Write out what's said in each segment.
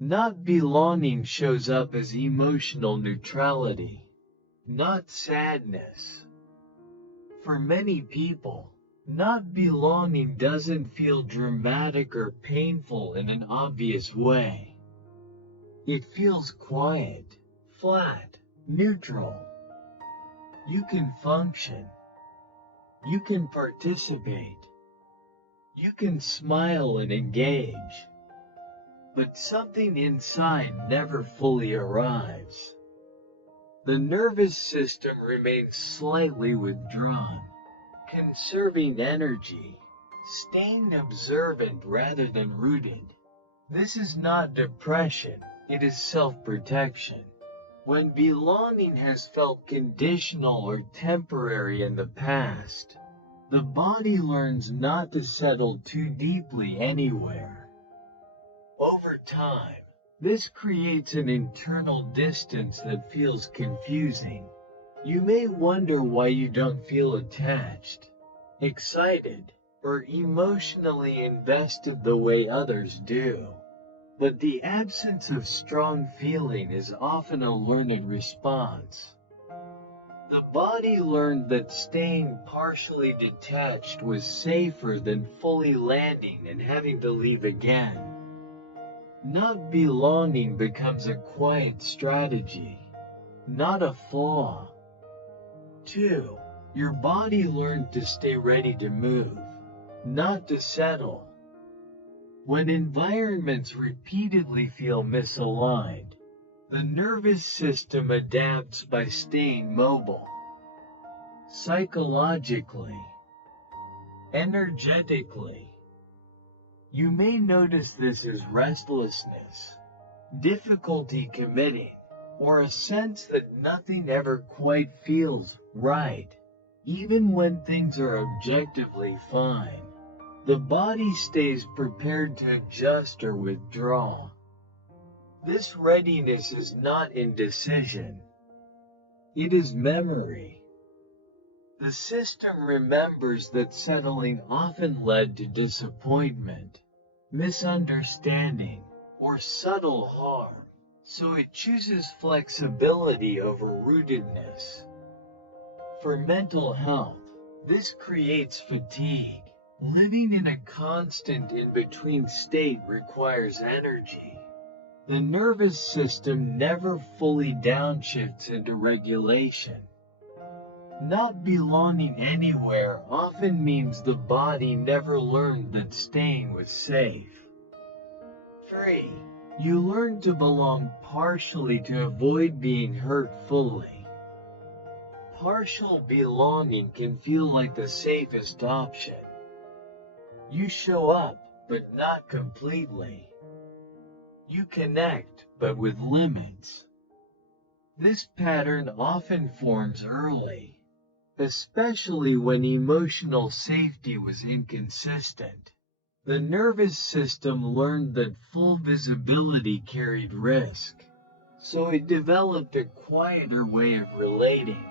Not belonging shows up as emotional neutrality, not sadness. For many people, not belonging doesn't feel dramatic or painful in an obvious way. It feels quiet, flat, neutral. You can function. You can participate. You can smile and engage. But something inside never fully arrives. The nervous system remains slightly withdrawn, conserving energy, staying observant rather than rooted. This is not depression, it is self-protection. When belonging has felt conditional or temporary in the past, the body learns not to settle too deeply anywhere. Over time, this creates an internal distance that feels confusing. You may wonder why you don't feel attached, excited, or emotionally invested the way others do. But the absence of strong feeling is often a learned response. The body learned that staying partially detached was safer than fully landing and having to leave again. Not belonging becomes a quiet strategy, not a flaw. 2. Your body learned to stay ready to move, not to settle. When environments repeatedly feel misaligned, the nervous system adapts by staying mobile. Psychologically, energetically, you may notice this as restlessness, difficulty committing, or a sense that nothing ever quite feels right, even when things are objectively fine. The body stays prepared to adjust or withdraw. This readiness is not indecision. It is memory. The system remembers that settling often led to disappointment, misunderstanding, or subtle harm, so it chooses flexibility over rootedness. For mental health, this creates fatigue. Living in a constant in-between state requires energy. The nervous system never fully downshifts into regulation. Not belonging anywhere often means the body never learned that staying was safe. 3. You learn to belong partially to avoid being hurt fully. Partial belonging can feel like the safest option. You show up, but not completely. You connect, but with limits. This pattern often forms early, especially when emotional safety was inconsistent. The nervous system learned that full visibility carried risk, so it developed a quieter way of relating.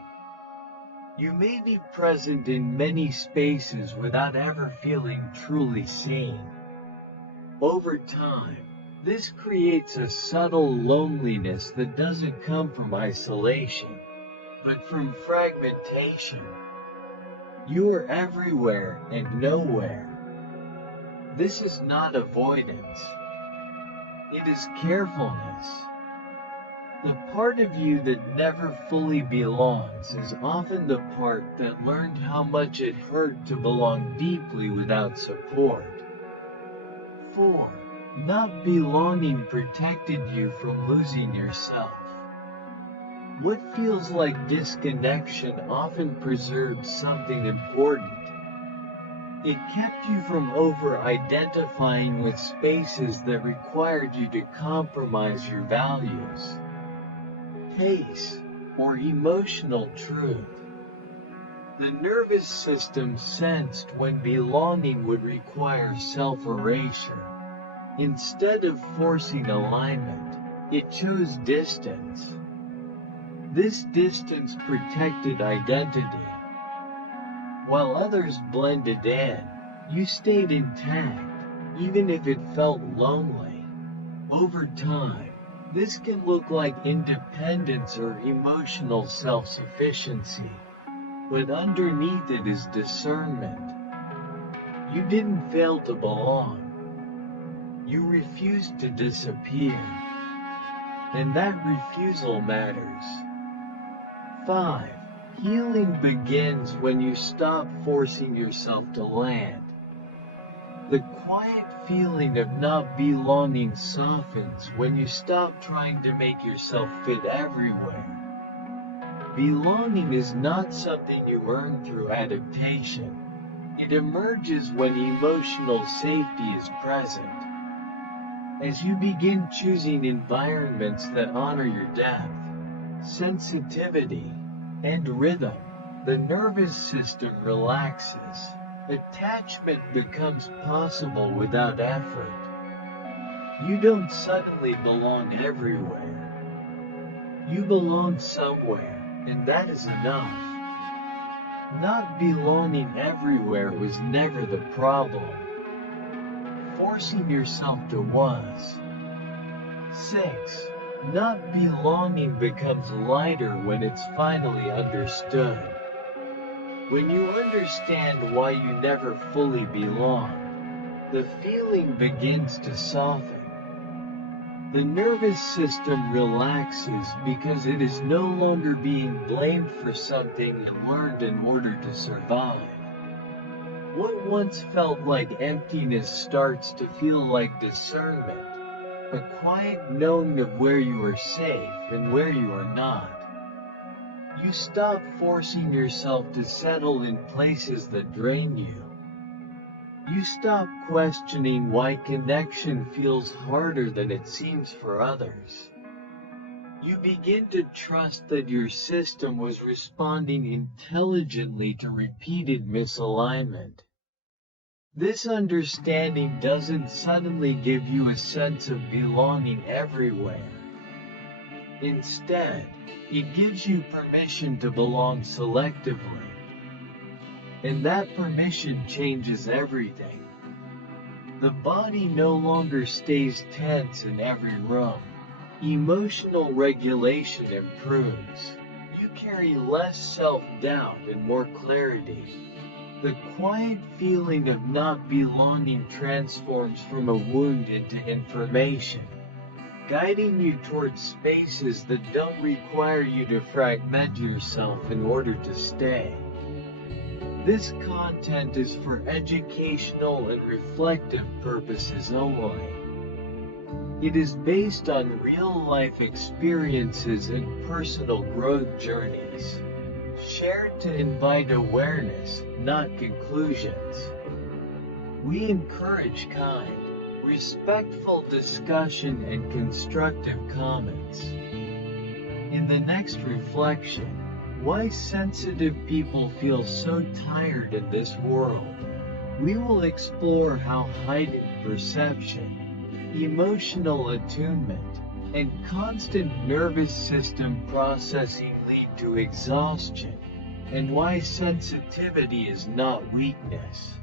You may be present in many spaces without ever feeling truly seen. Over time, this creates a subtle loneliness that doesn't come from isolation, but from fragmentation. You are everywhere and nowhere. This is not avoidance. It is carefulness. The part of you that never fully belongs is often the part that learned how much it hurt to belong deeply without support. 4. Not belonging protected you from losing yourself. What feels like disconnection often preserved something important. It kept you from over-identifying with spaces that required you to compromise your values, pace, or emotional truth. The nervous system sensed when belonging would require self-erasure. Instead of forcing alignment, it chose distance. This distance protected identity. While others blended in, you stayed intact, even if it felt lonely. Over time, this can look like independence or emotional self-sufficiency, but underneath it is discernment. You didn't fail to belong. You refused to disappear. And that refusal matters. 5. Healing begins when you stop forcing yourself to land. The quiet feeling of not belonging softens when you stop trying to make yourself fit everywhere. Belonging is not something you earn through adaptation. It emerges when emotional safety is present. As you begin choosing environments that honor your depth, sensitivity, and rhythm, the nervous system relaxes. Attachment becomes possible without effort. You don't suddenly belong everywhere. You belong somewhere, and that is enough. Not belonging everywhere was never the problem. Forcing yourself to was. 6. Not belonging becomes lighter when it's finally understood. When you understand why you never fully belong, the feeling begins to soften. The nervous system relaxes because it is no longer being blamed for something it learned in order to survive. What once felt like emptiness starts to feel like discernment, a quiet knowing of where you are safe and where you are not. You stop forcing yourself to settle in places that drain you. You stop questioning why connection feels harder than it seems for others. You begin to trust that your system was responding intelligently to repeated misalignment. This understanding doesn't suddenly give you a sense of belonging everywhere. Instead, it gives you permission to belong selectively. And that permission changes everything. The body no longer stays tense in every room. Emotional regulation improves. You carry less self-doubt and more clarity. The quiet feeling of not belonging transforms from a wound into information, guiding you towards spaces that don't require you to fragment yourself in order to stay. This content is for educational and reflective purposes only. It is based on real-life experiences and personal growth journeys, shared to invite awareness, not conclusions. We encourage kind, respectful discussion and constructive comments. In the next reflection, why sensitive people feel so tired in this world, we will explore how heightened perception, emotional attunement, and constant nervous system processing lead to exhaustion, and why sensitivity is not weakness,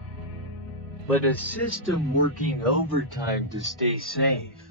but a system working overtime to stay safe.